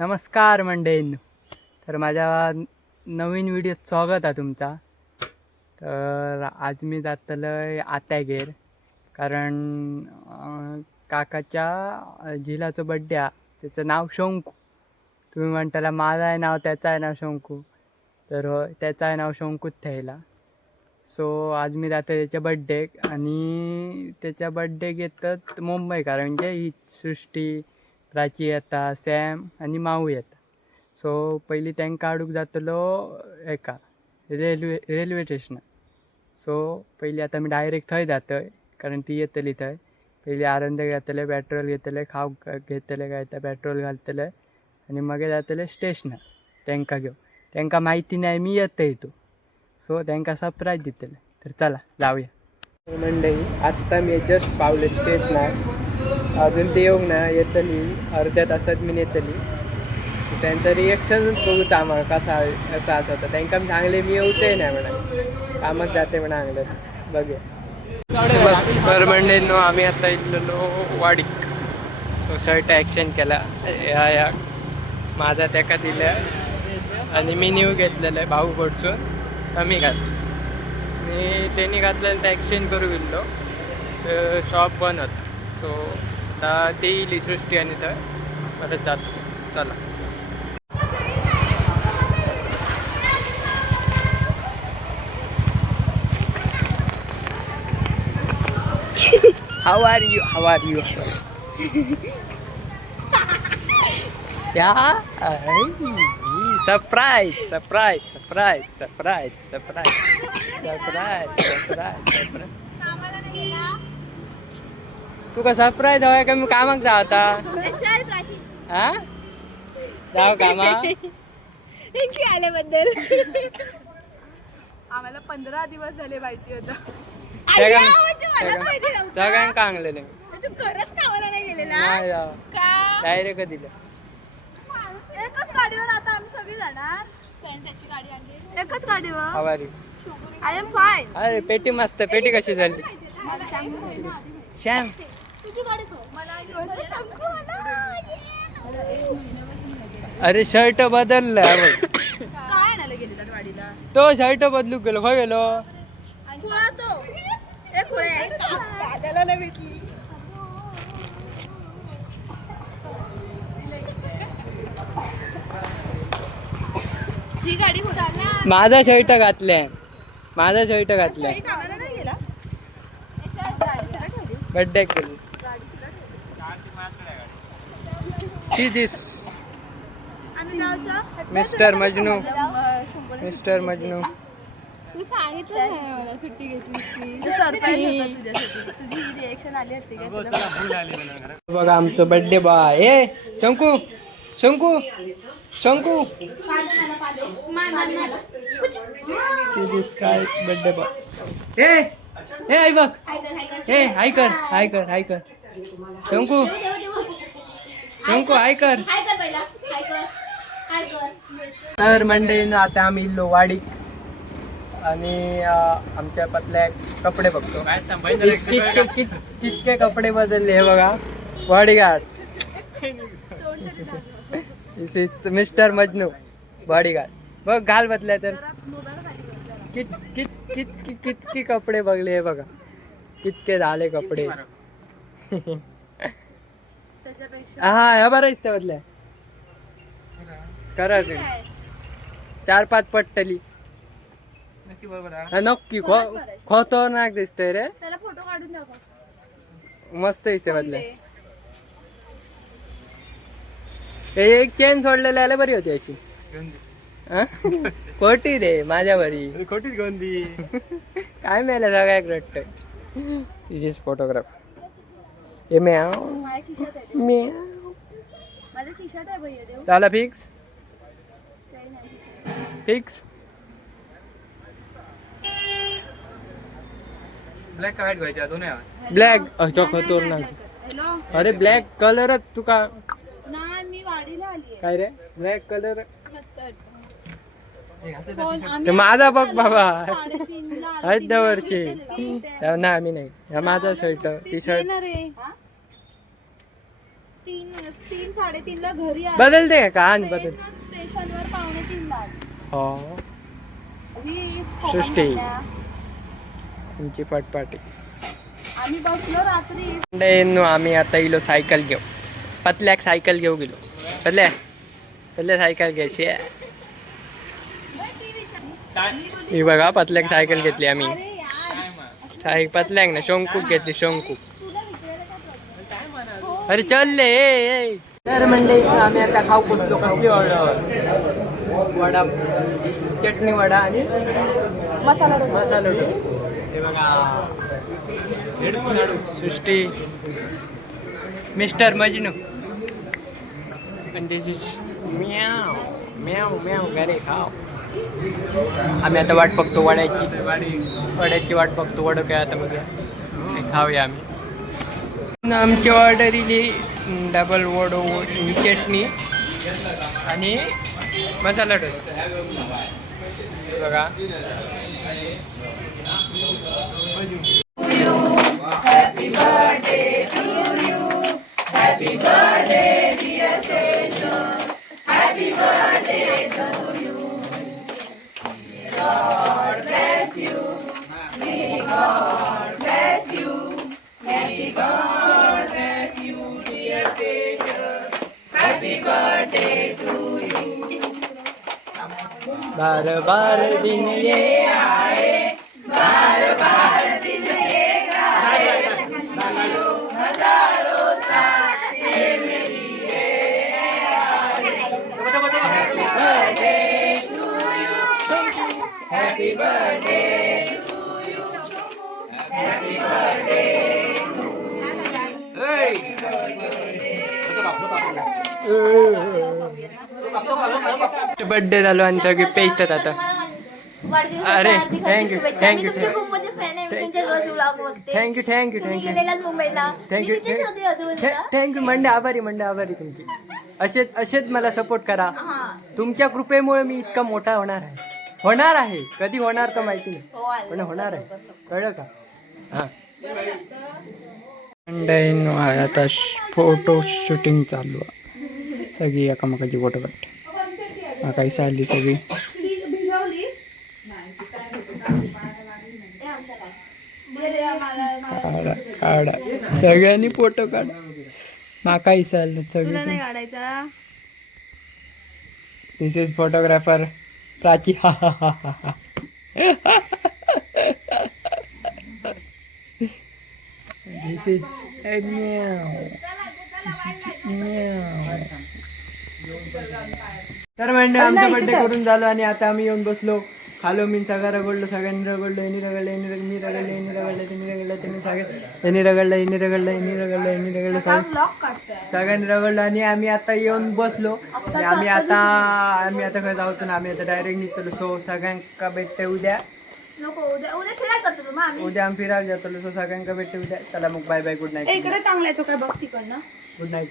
नमस्कार मंडळींनो. तर माझ्या नवीन व्हिडिओत स्वागत आहे तुमचा. तर आज मी जातलोय आत्यागेर, कारण काकाच्या झिलाचं बड्डे हा. त्याचं नाव शंकू. तुम्ही म्हणताला माझं आहे नाव, त्याचं आहे नाव शंकू. तर होय, त्याचं आहे नाव शंकूच ठेवला. सो आज मी जातो त्याच्या बड्डे, आणि त्याच्या बड्डे घेतात मुंबई, कारण म्हणजे ही सृष्टी, प्राची येता, सॅम आणि माऊ येता. सो पहिली त्यांका काढूक जातलो एका रेल्वे स्टेशनार. सो पहिली आता मी डायरेक्ट थंय जातोय, कारण ती येतली थंय. पहिली आरंद घेतले, पेट्रोल घेतले, खाऊ घेतले, काय तर पेट्रोल घालतले, आणि मग जातले स्टेशनार त्यांका घेऊन. त्यांका माहिती नाही मी येतोय तो. सो त्यांका सरप्राईज दितले. तर चला जाऊया मंडळी. आत्ता मी जस्ट पावले स्टेशनार. अजून ते येऊन ना येतली, अर्ध्या तासात मी येतली. त्यांचं रिएक्शनच बघूच आम्हाला कसा कसा असं. त्यांना सांगले मी येऊचंय नाही म्हणा, कामात जाते म्हणा सांगलं. बघूया. तर मंडळींनो, आम्ही आता इथलो वाडीक. सो शर्ट ॲक्शन केला या माझा त्याका दिल्या, आणि मी न्यू घेतलेलं आहे भाऊकडसून. कमी घातलं मी, त्यांनी घातलेलं तर ॲक्सचेंज करू गेलो. शॉप बंद होतं. सो आता ते येईल सृष्टी, आणि तर परत जातो. चला. How are you? How are you? Yeah. Surprise! Surprise! Surprise! Surprise! Surprise! Surprise! Surprise! Tuka surprise हवाय का? मी कामाक जाव आता. हा, जाव कामा. थँक्यू आल्याबद्दल. आम्हाला 15 दिवस झाले माहिती होतं. सगळ्यांना कांगलेले तू खरंच कामाला नाही गेलेला? नाही, का? डायरेक्ट दिलं. एकच गाडीवर आता आम्ही सगळी जाणार. त्याची गाडी आणली एकच गाडीवर. हवारी. I am fine. अरे पेटी मस्त. पेटी कशी झाली? श्याम, तुझी गाडी तो मला अरे शर्ट बदललं. काय आणायला गेलेला गाडीला? तो शर्ट बदलू गेलो. खय गेलो? खुळा तो. एक खुळे दादाला नाही भेटली. ही गाडी कुठं? माझा शर्ट घातलाय. माझा शर्ट घातलाय. कामाला नाही गेला. बड्डे केली. See this mister Majnu. Mister Majnu. तू सांगितलं नाही मला सुट्टी घेतली. सरप्राईज होता तुझ्यासाठी. तुझी रिएक्शन आली असते का? बघा आमचं बड्डे बॉय. ए शंकू, शंकू, शंकू. काय बड्डे बॉय. ए आई बघ. ए हाय कर, हाय कर, हाय कर. शंकू, शंकू हाय कर. तर मंडळीनं आता आम्ही इल्लो वाडीक, आणि आमच्या पतल्या कपडे बघतो. कितके कपडे बदलले हे बघा. Bodyguard. This is mister Majnu bodyguard. बघ घाल बदल्या तर कितके कपडे बघले हे बघा. कितके झाले कपडे. हा ह्या बरं इस्ते बदल्या करा. 4-5 पट्टली. नक्की खतरनाक दिसतंय रे. त्याला फोटो काढून द्या. मस्त दिसते बदल्या. एक चेन सोडलेली आले बरी होती अशी. खोटी रे माझ्या बरी. खोटीच गोंदी. काय मिळालं सगळ्याक रट्ट. तिचीच फोटोग्राफ. हे माझ्या खिशात आहे. माझ्या खिशात आहे भैया देव. झाला फिक्स. फिक्स. ब्लॅक का व्हाईट व्हायच्या दोन्ही. ब्लॅक. खतरनाक. अरे ब्लॅक कलरच तुका. नाही मी वाडीला आली आहे. काय रे ब्लॅक कलर. मस्त ते माझा बघ बाबा. 3:30ला हद्दवरची. नाही आम्ही नाही. हा माझा शर्ट, टी शर्ट. तीन 3:30ला घरी आले. बदलते का कहाणी बदल स्टेशनवर 2:45ला. हो ही सृष्टी. खोकला. तुमची पटपाटी. आम्ही बसलो रात्री. मंडळींनो, आम्ही आता गेलो सायकल घेऊ. पतल्याक सायकल घेऊ गेलो. पतल्या सायकल घ्यायची आहे. ही बघा पतल्याक सायकल घेतली आम्ही. अरे यार पतल्याक ना शंकूक घेतली शंकू. तुला विचारायला काय problem? अरे चलले. तर मंडळी आम्ही आता खाऊ पोचलो. कसली वडा चटणी वडा आणि मसाला डोसा. मसाला डोसा. हे बघा Srishti mister Majnu. And this is म्याव म्याव म्याव घरे खाव. आम्ही आता वाट बघतो वड्याची वाट बघतो. वडं काय आता बघूया ते खाऊया आम्ही. आमची ऑर्डर इली डबल वडो चटणी आणि मसाला डोसा. हे बघा बार बार दिन ये आए, बार बार दिन ये आए, हजारों साल ये मेरी ये आए. Happy birthday to you, happy birthday to you, happy birthday to you. Birthday झालो आणि सगळे पेटतात आता. अरे thank you thank you thank you thank you thank you thank you Monday आभारी तुमची. असेच मला सपोर्ट करा. तुमच्या कृपेमुळे मी इतका मोठा होणार आहे. कधी होणार तर माहिती नाही पण होणार आहे. कळलं का? हा मंडळींनो, आता फोटो शूटिंग चालू आहे. सगळी एकामेकाची फोटो काढते. काही चालली सगळी. काढा सगळ्यांनी फोटो काढ. माकाही चाललं सगळं. काढायचा. This is photographer Prachi. This is तर म्हणजे आमचा बर्थडे करून झालो आणि आता आम्ही येऊन बसलो. खालो. मी सगळं रगडलो. सगळ्यांनी रगडलो. यांनी रगडलं मी रगडलं. यांनी रगडलं त्यांनी रगडलं त्यांनी यांनी रगडलं सगळ्यांनी रगडलं आणि आम्ही आता येऊन बसलो. आणि आम्ही आता काय जाऊ ना. आम्ही आता डायरेक्ट निघतो. सो सगळ्यांका भेटते उद्या. उद्या आम्ही फिरायला जातो. सो सगळ्यांका भेटते उद्या. चला मग बाय बाय. Good night. इकडे चांगला आहे तो काय बघ तिकडनं. Good night.